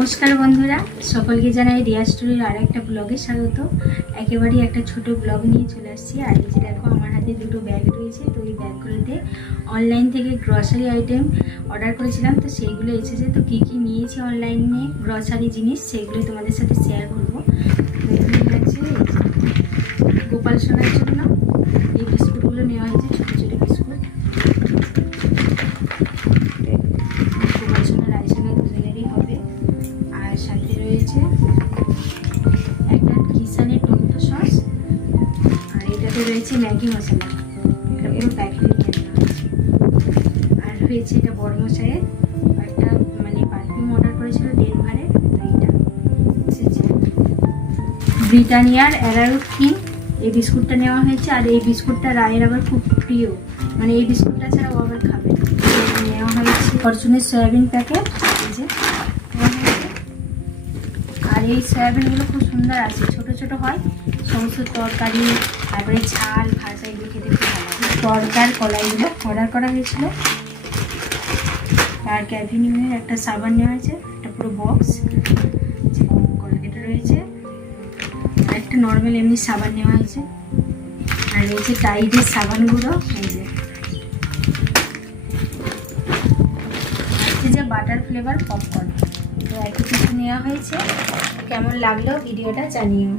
নমস্কার বন্ধুরা, সকলকে জানাই রিয়া স্টোরির আর একটা ব্লগে স্বাগত। একেবারেই একটা ছোট ব্লগ নিয়ে চলে আসছি। আর এই যে দেখো, আমার হাতে দুটো ব্যাগ রয়েছে। তো এই ব্যাগগুলোতে অনলাইন থেকে গ্রসারি আইটেম অর্ডার করেছিলাম, তো সেইগুলো এসেছে। তো কী কী নিয়েছি অনলাইনে গ্রসারি জিনিস, সেইগুলো তোমাদের সাথে শেয়ার করবো। এখানে আছে গোপাল সোনার জন্য এই বিস্কুটগুলো নেওয়া হয়েছে, ছোটো ছোটো বিস্কুট। গোপাল সোনার আইসোনা দুজনেরই হবে। আর সাথে রয়েছে একটা কিষানের টমেটো সস, আর এটাতে রয়েছে ম্যাগি মশলা, এটা পুরো প্যাকেটে নিয়ে নেওয়া হয়েছে। আর রয়েছে এটা বড় মশাইয়ের একটা পারফিউম অর্ডার করেছিল ডেনভারে, তো এইটা এসেছে। ব্রিটানিয়ার অ্যারারুট কিং এই বিস্কুটটা নেওয়া হয়েছে। আর এই বিস্কুটটা রায়ের আবার খুব প্রিয়, এই বিস্কুটটা ছাড়াও আবার খাবে। নেওয়া হয়েছে ফরচুনের সয়াবিন প্যাকেট, এই যে নেওয়া হয়েছে। আর এই সয়াবিনগুলো খুব সুন্দর আছে, ছোট ছোট হয়, সমস্ত তরকারি তারপরে ঝাল ভাজা এগুলো খেতে খুব ভালো লাগে। তরকার কলাইগুলো অর্ডার করা হয়েছিল। আর ক্যাভিনিউয়ের একটা সাবান নেওয়া হয়েছে, একটা পুরো বক্স, কলগেট রয়েছে। আর একটা নর্মাল এমনি সাবান নেওয়া হয়েছে। আর রয়েছে টাইডের সাবানগুলো, এই যে বাটার ফ্লেভার পপকর্ন। তো একই কিছু নেওয়া হয়েছে। কেমন লাগলো ভিডিওটা জানিও।